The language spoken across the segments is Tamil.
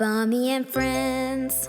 Bummy and Friends.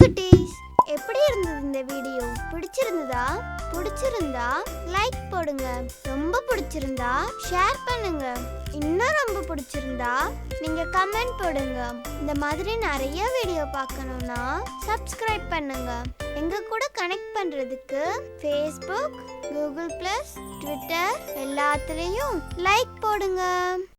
குட்டீஸ், எப்படி இருந்தது இந்த வீடியோ? பிடிச்சிருந்தா லைக் போடுங்க. ரொம்ப பிடிச்சிருந்தா ஷேர் பண்ணுங்க. இன்னும் ரொம்ப பிடிச்சிருந்தா நீங்க கமெண்ட் போடுங்க. இந்த மாதிரி நிறைய வீடியோ பார்க்கணும்னா சப்ஸ்கிரைப் பண்ணுங்க. எங்க கூட கனெக்ட் பண்றதுக்கு Facebook, Google+, Twitter எல்லாத்துலயும் லைக் போடுங்க.